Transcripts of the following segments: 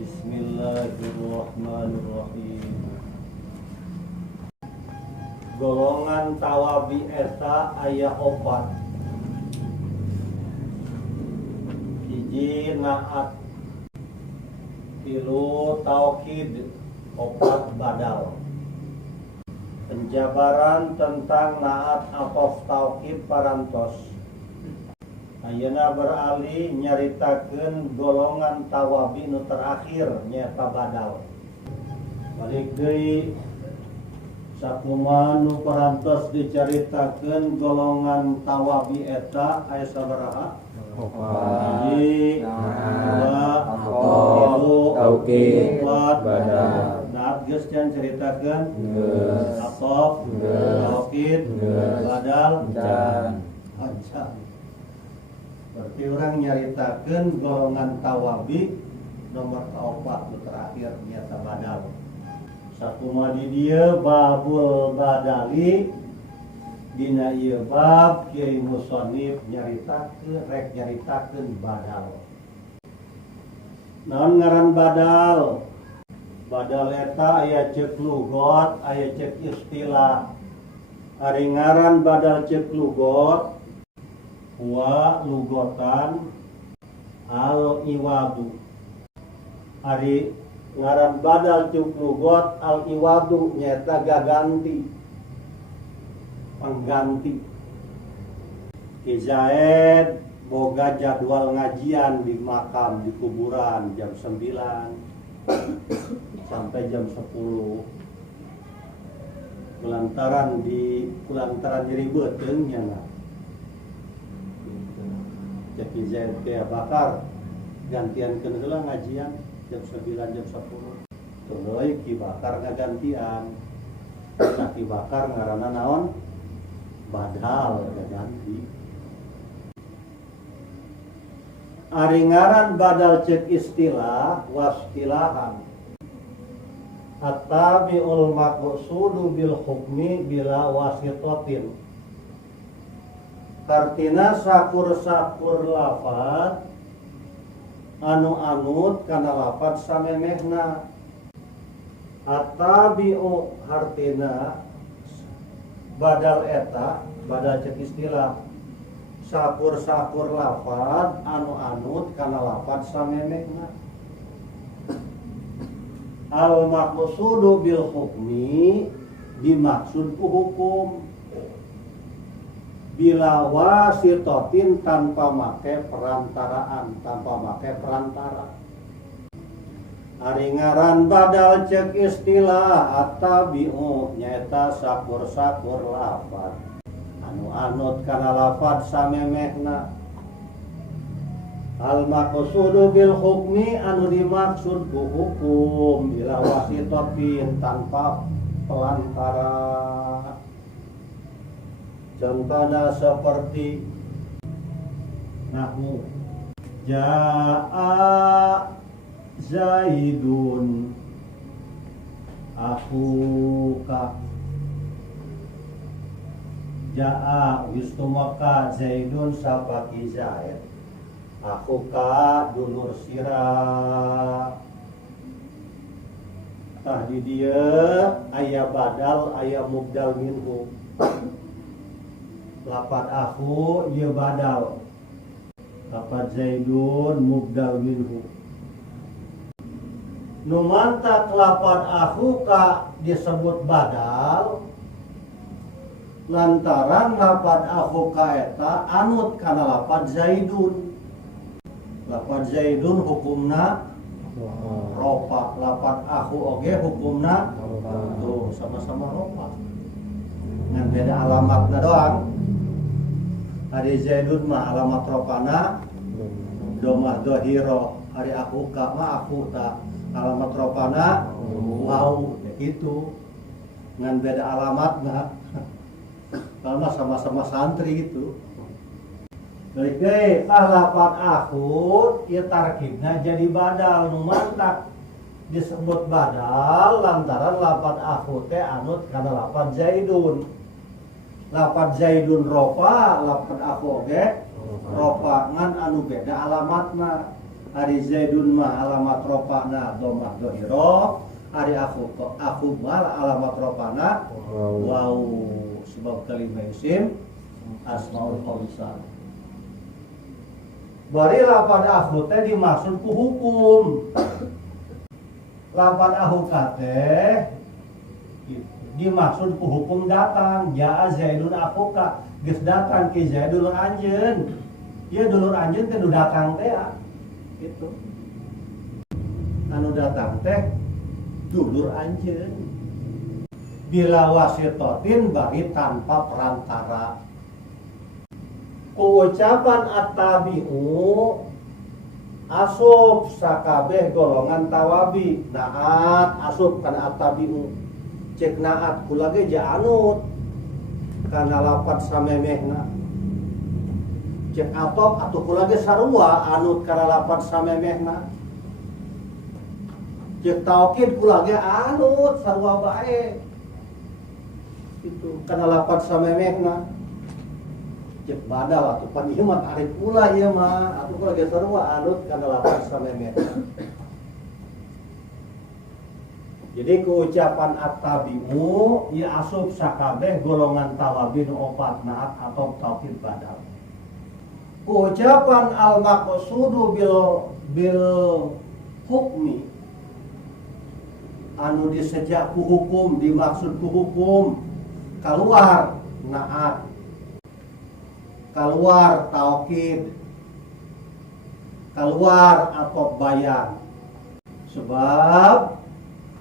Bismillahirrahmanirrahim. Golongan tawabi eta aya opat. Hiji naat, tilu taukid, opat badal. Penjabaran tentang naat atof taukid parantos. Ayeuna beralih nyaritakeun golongan tawabi nu terakhir nyaeta badal. Balik deui sakumaha nu parantos dicaritakeun golongan tawabi eta aya sabaraha? Hiji, dua, tilu, taukid, opat, badal. Nah, geus can caritakeun atof, taukid, badal, Can. acan. Berarti orang nyaritakeun golongan tawabi nomor kaopat nu terakhir nyata badal. Sakumaha di dieu babul badali dina ieu bab Kiai Musonif nyaritakeun badal. Naon ngaran badal? Badal eta aya ceuk lugot, aya ceuk istilah. Ari ngaran badal ceuk lugot wa lugotan al iwadu. Ari ngaran badal ceuk lugot al iwadu nyaeta gaganti, pengganti. Ki Zaid boga jadwal ngajian di makam di kuburan jam 9 sampai jam 10. Kulantaran diribeuteun nya na. Jadi Zaid teh bakar gantiankeun heula ngajian jam 9 jam 10. Tuluy Ki Bakar ngagantian. Ki Bakar ngaranna naon? Badal ganti. Ari ngaran badal ceuk istilah wastilahan. At-tabi'ul maqsudu bil hukmi bila wasitatin. Kartina sakur-sakur lafaz anu anut kana lafaz samemehna. At-tabi'u hartina badal eta, badal ceuk istilah sakur-sakur lafaz anu anut kana lafaz samemehna. Al maqsudu bil hukmi dimaksud ku hukum bila wasitotin tanpa make perantaraan, tanpa make perantara. Ari ngaran badal ceuk istilah at-tabi'u nyaeta sakur-sakur lafaz anu anut kana lafaz samemehna. Al maqsudu bil hukmi anu dimaksud ku hukum bila wasitotin tanpa pelantara. Contohna seperti nahwu jaa Zaidun akhuka. Jaa wistumaka Zaidun sapaki Zaid. Akhuka dulur sira. Tah di dieu aya badal aya mubdal minhu. Lafaz akhu ieu badal. Lafaz Zaidun mubdal minhu. Nu mantak lafaz akhuka disebut badal lantaran lafaz akhuka eta anut kana lafaz Zaidun. Lafaz Zaidun hukumna rofa, lafaz akhu oge hukumna tuh sama-sama rofa. Ngan beda alamatna doang. Ari Zaidun mah alamat rofana domah dohiro, ari akhuka mah akhuta alamat rofana wau gitu. Ngan beda alamatna. Karena sama-sama santri gitu. Oke, lafaz akhud ieu tarkibna jadi badal nu mantak disebut badal lantaran lafaz akhud teh anut kana lafaz Zaidun. Lafaz Zaidun rofa, lafaz akhud ge rofa ngan anu beda alamatna. Ari Zaidun mah alamat rofana dhammah dhahira, ari aku mah alamat rofana waw. Sebab kalimah isim asmaul khamsah. Bari lafad akhu teh dimaksud ku hukum. Lafad akhu teh dimaksud ku hukum datang. Jaa Zaidun akhuka, geus datang ki Zaidul anjeun. Ieu dulur anjeun teh nu datang teh ya. Gitu. Anu datang teh dulur anjeun. Bila wasitotin bari tanpa perantara. Ucapan at-tabi'u asub sakabeh golongan tawabi. Naat asub kana at-tabi'u. Cek naat kula ge ja anut kana lapat samemehna. Cek atop atuh kula ge sarua anut kana lapat samemehna. Cek taukid kula ge anut sarua bae. Itu kana lapat samemehna. Cek badal atuh pan ieu mah tarik kula ieu mah atuh kula ge sarua anut kana lapat samemehna. Jadi keucapan at-tabi'u ya asub sakabeh golongan tawabi nu opat naat atau taukid badal. Ucapan al-maqsudu bil hukmi anu disejak ku hukum, dimaksud ku hukum, keluar naat, keluar taukid, keluar atau bayan. Sebab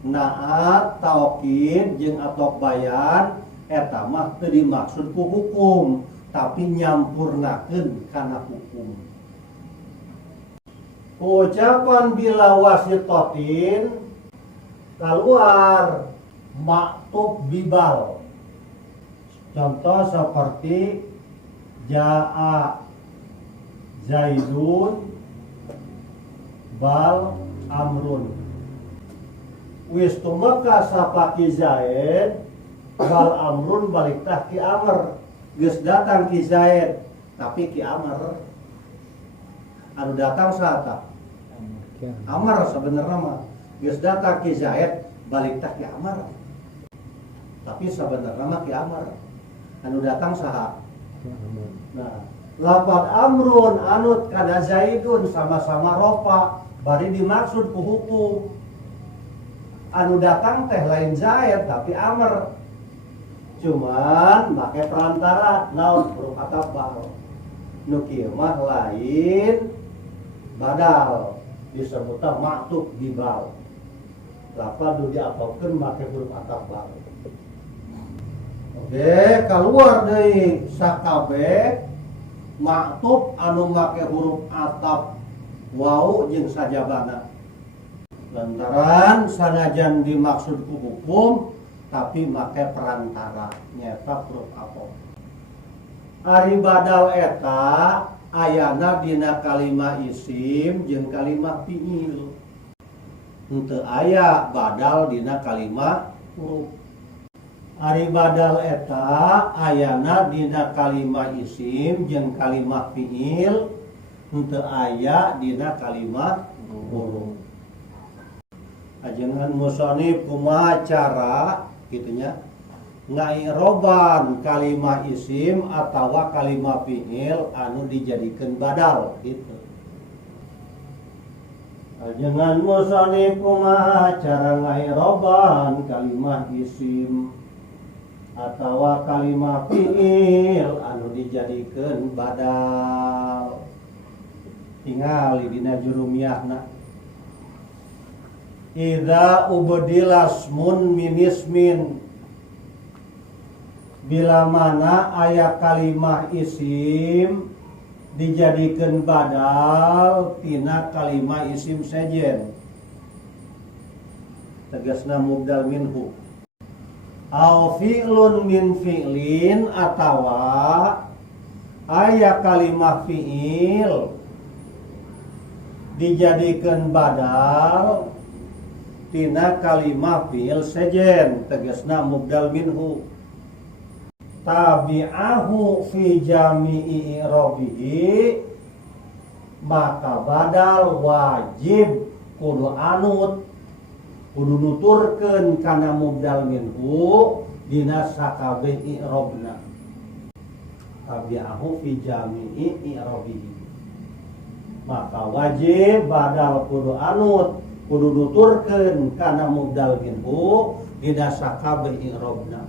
naat taukid jeung atau bayan eta mah teu dimaksud ku hukum, tapi nyampurnakeun kana hukum. Ucapan bila wasitotin keluar maktub bibal. Contoh seperti jaa Zaidun bal amrun. Wis tumeka sapaki Zaid bal amrun balik tah ki amr. Geus datang ki Zaid tapi ki amr. Anu datang saata amr sebenarnya mah. Geus datang ki Zaid balik tah ki amr. Tapi sebenarnya mah ki amr. Anu datang saha? Nah, lafad amrun anut kana Zaidun sama-sama rofa bari dimaksud ku hukum. Anu datang teh lain Zaid tapi amr. Cuman make perantara naon huruf atafal. Nu kieu mah lain badal disebutna maktub bibal. Lafad nu diatofkeun make huruf atafal. Oke, keluar deui sakabeh maktub anu make huruf ataf wau jeung sajabana. Lantaran sanajan dimaksud ku hukum tapi make perantara nyata huruf ataf. Ari badal eta ayana dina kalimah isim jeung kalimah fiil. Henteu aya badal dina kalimah huruf. Ari badal eta ayana dina kalimah isim jeung kalimah fiil. Henteu aya dina kalimah huruf. Ajengan musonif kumaha cara gitunya ngairoban kalimah isim atawa kalimah fiil anu dijadikeun badal gitu. Ajengan musonif kumaha cara ngairoban kalimah isim atawa kalimah fiil anu dijadikeun badal. Tingali dina jurumiyahna. Idza ubdilas mun minismin, bila mana aya kalimah isim dijadikeun badal tina kalimah isim sejen tegasna mubdal minhu au fi'lun min fi'lin atawa aya kalimah fi'il dijadikeun badal tina kalimah fi'il sejen tegasna mubdal minhu tabi'ahu fi jami'i i'rabihi maka badal wajib kudu anut kudu nuturkeun kana mubdal minhu dina sakabeh i'rabna tabi'ahu fi jami'i i'rabihi. Maka wajib badal kudu anut kudu nuturkeun kana mubdal minhu dina sakabeh i'rabna.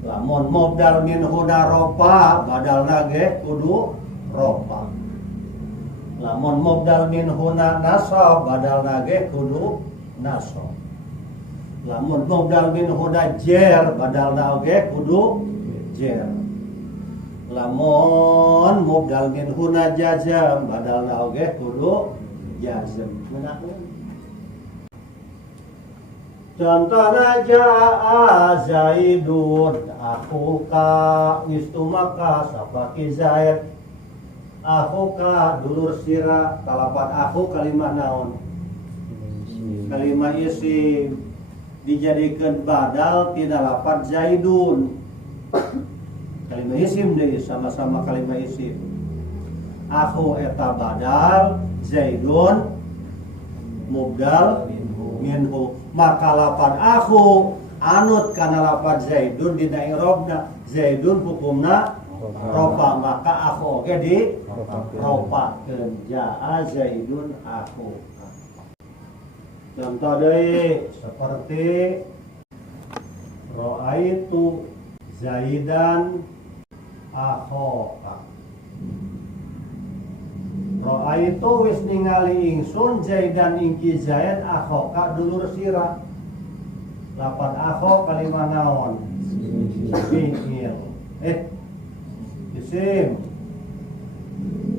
Lamun mubdal minhu da rofa badalna ge kudu rofa. Lamun mubdal minhu na nasab badalna ge kudu nasab. Lamun mubdal minhu da jer badalna ge kudu jer. Lamun mubdal minhu na jazam badalna ge kudu jazam. Menakeun contohna ja'a Zaidun akhuka istumaka sapaki Zaid akhuka dulur sira kalapan akhu kalimah naon kalimah isim dijadikan badal tina lapan Zaidun kalimah isim deui sama-sama kalimah isim akhu eta badal Zaidun mubdal minhu maka lapan akhu anut kana lapan Zaidun dina i'rabna Zaidun hukumna rofa maka akhu oge di rofa ja'a Zaidun akhu. Contoh deui seperti ra'aitu Zaidan akhoka. Ra'aitu wis ningali ingsun Zaidan ingki Zaid akhoka dulur sira. Lapan akho kalimah naon? Fi'il. Isim.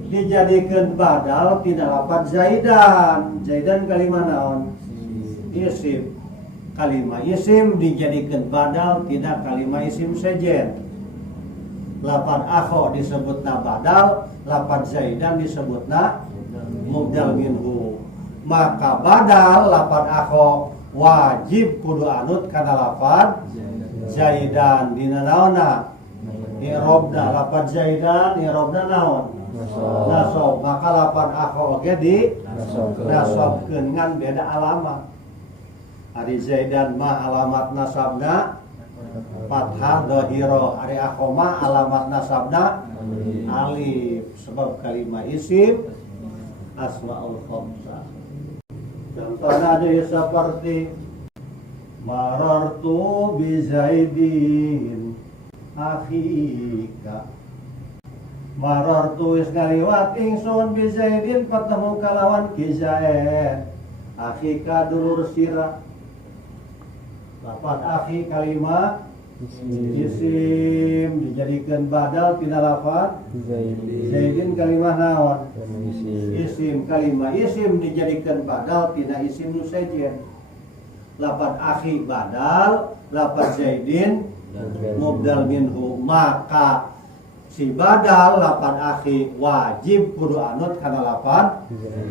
Dijadikeun badal tina lapan Zaidan. Zaidan kalimah naon? Isim. Kalimah isim dijadikeun badal tina kalimah isim sejen. Lapan akho disebutna badal, lapan Zaidan disebutna mubdal minhu. Maka badal lapan akho wajib kudu anut kana lapan Zaidan dina naonna i'rabna lapan Zaidan i'rabna naon nasab maka lapan akho oge di nasabkeun ngan beda alamat. Ari Zaidan mah alamat nasabna fathah dhahira, ari akho mah alamat nasabna alif sebab kalimah isim asmaul khamsah. Contohnya ada seperti marartu bi Zaidin akhika. Marartu wis ngaliwat ingsun bi Zaidin patemu kalawan ki Zaid akhika dulur sira. Lapan akhi kalimah isim dijadikan badal tina lafaz Zaidin kalimah naon isim kalimah isim dijadikan badal tina isim nu sejen. Lapan akhi badal lapan Zaidin mubdal minhu maka si badal lapan akhi wajib kudu anut kana lapan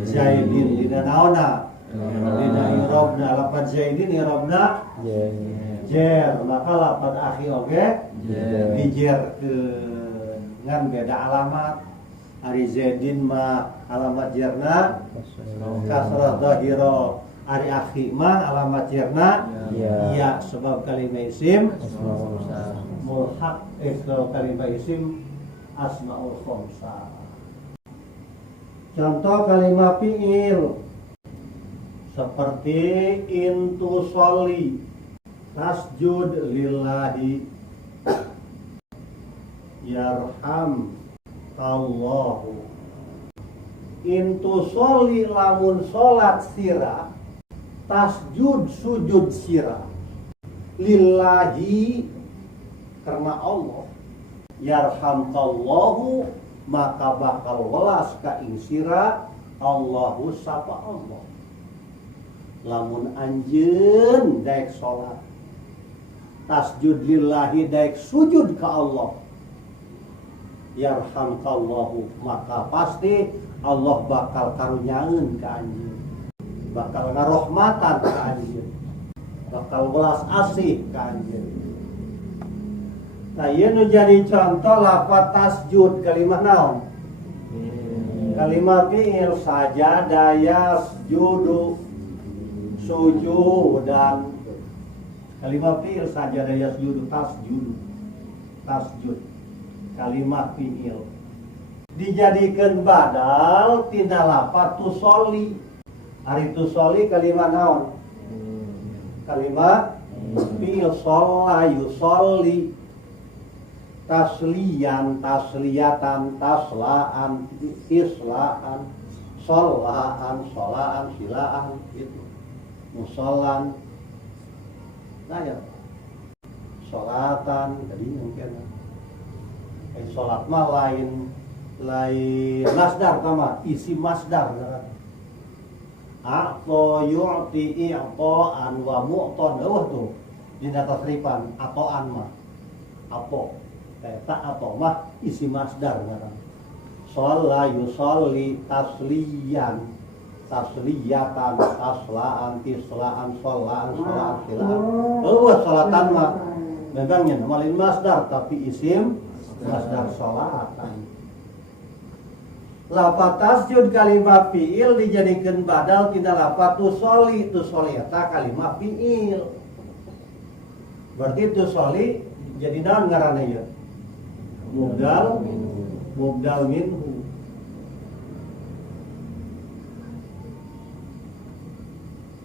Zaidin dina naonna dina i'rabna lapan Zaidin i'rabna jer maka lapan akhi oge dijerkeun ngan beda alamat. Ari Zaidin mah alamat jerna kasrah dhahira, ari akhi mah alamat jerna ya sebab kalimah isim mulhaq kalimah isim asmaul khamsah. Contoh kalimah fi'il seperti intu sholli tasjud lillahi yarham Allahu. Intu sholli lamun salat sira tasjud sujud sira lillahi karena Allah yarhamkallahu maka bakal welas ka ing sira Allahu sapa Allah. Lamun anjeun daek salat tasjud lillahi daek sujud ka Allah yarhamkallahu maka pasti Allah bakal karunyaeun ka anjeun, bakal ngarahmatan ka anjeun, bakal welas asih ka anjeun. Tah ieu nu jadi contoh lafaz tasjud kalimah naon? Kalimat fi'il sajada yasjudu sujudan. Kalimat fi'il sajada yasjudu tasjud. Kalimat fi'il dijadikan badal tina lafaz tusolli. Ari tusolli kalimat naon? Kalimat fi'il sholla yusolli. Tasliyan, tasliyatan, taslaan, islaan, sholaan, silaan, gitu. Musolan, nah ya, sholatan, tadi mungkin. Sholat mah lain masdar sama isi masdar. A'to yu'ti i'to'an wa mu'ton, tuh dina tasrifan ato'an mah apo. Tak atau mah isi masdar kan. Sholla yusolli tasliyatan, taslaan, tislaan, sholaan, silaan. Sholatan mah memangnya malin masdar tapi isim masdar sholatan. Lafaz tasjud kalimat fi'il dijadikan badal tina lafaz tusolli eta kalimat fi'il. Berarti tusolli jadi naon ngaranna ya? Mubdal minhu.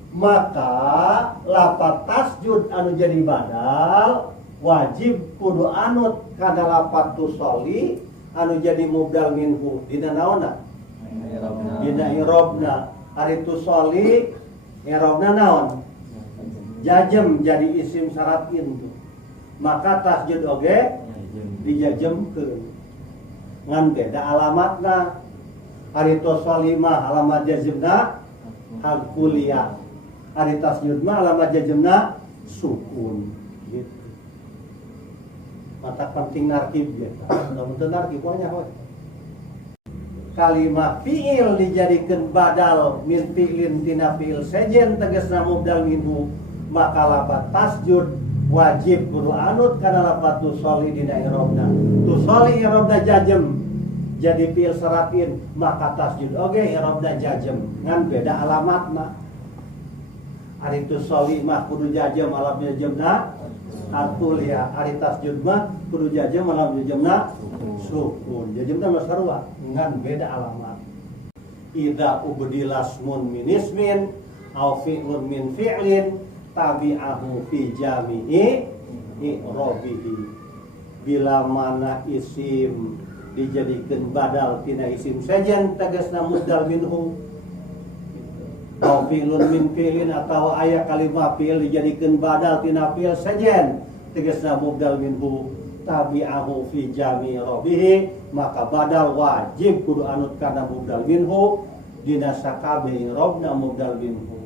Maka lafaz tasjud anu jadi badal wajib kudu anut kana lafaz tusolli anu jadi mubdal minhu dina naonna? Dina irobna. Ari tusolli irobna naon? Jazm jadi isim syaratin tuh. Maka tasjud oge dijajemkeun ngan beda alamatna. Ari tusolli mah alamat jazmna hal kuliah, ari tasjud mah alamat jazmna sukun gitu. Mata penting narkib ya. Namun teu narkib banyak we. Kalimat fi'il dijadikeun badal min fi'lin tina fi'il sejen tegasna mubdal minhu, maka lafaz tasjud wajib kudu anut kana lafaz tusolli dina irobna. Tusolli irobna jazm jadi fi'il syaratin, maka tasjud oge irobna jazm ngan beda alamatna. Ari tusolli mah kudu jazm alam jazmna harful ya, ari tasjud mah kudu jazm alam jazmna sukun. Jazmna mah sarua ngan beda alamat. Idza ubdilasmun min ismin aw fi'lun min fi'lin tabi'ahu fi jami'i i'rabihi. Bila mana isim dijadikan badal tina isim sejen tegasna mubdal minhu, au fi'lun min fi'lin atau aya kalimat fi'il dijadikan badal tina fi'il sejen tegasna mubdal minhu, tabi'ahu fi jami'i i'rabihi, maka badal wajib kudu anut kana mubdal minhu dina sakabeh i'rabna mubdal minhu.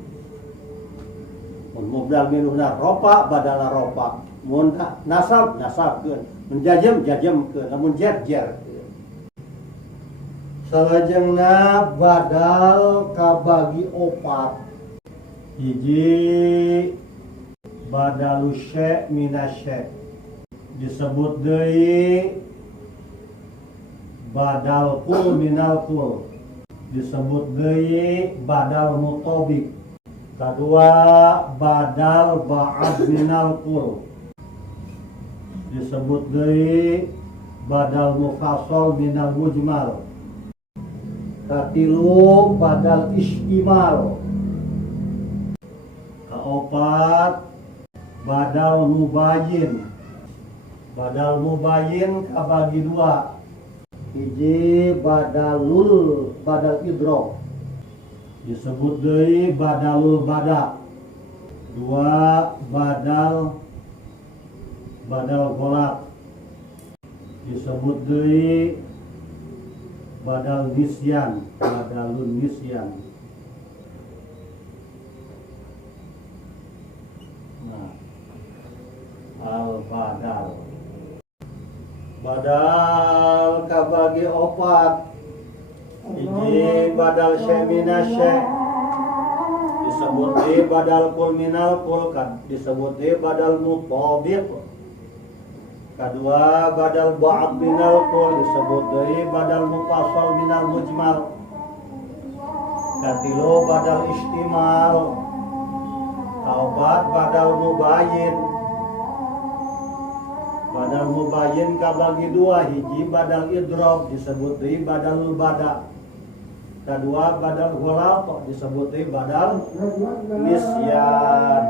Mubdal minhuna ropa badalna ropa, mun nasabkeun, mun jazmkeun, lamun jer. Salajengna badal kabagi opat. Hiji badalu syai' minasy' disebut deui badal kul minal kul, disebut deui badal mutobik. Kedua badal ba'ad minal kul, disebut deui badal mufassal minal mujmal. Katilu badal istimal. Kaopat badal mubayyin. Badal mubayyin kabagi dua. Hiji badal idrok, disebut deui badalul bada. Dua badal golak, disebut deui badal nisyan, badalun nisyan. Nah, al badal kabagi opat. Hiji badal syai' minasy', disebut deui badal kul minal kul, disebut deui badal mutabiq. Kedua badal ba'd minal kul, disebut deui badal mufassal minal mujmal. Katilu badal istimal, kaopat badal mubayin. Badal mubayin kabagi dua, hiji badal idrob disebut deui badalul bada. Kedua badal ghalaq disebut deui badal nisyan.